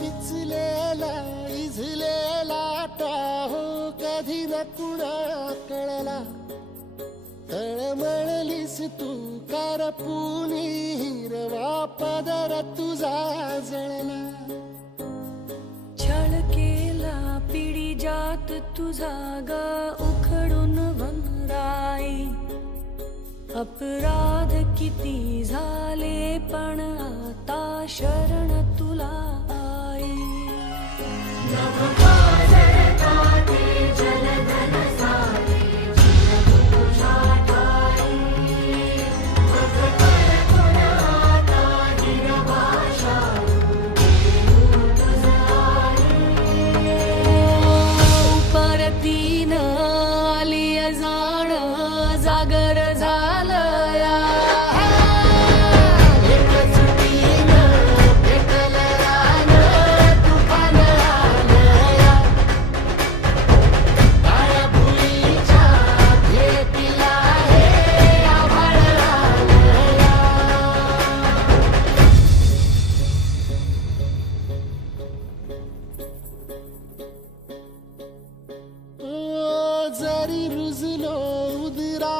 पिचलेला इझलेला Tahoe कधी न कुणा कळला तळमळलीस तू करपुनी हिरवा पदर तुझा जळला. छळ केला पिढी जात तुझा ग उखडून वनराई अपराध किती झाले पण आता शरण तुला आई.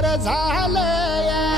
पार झालया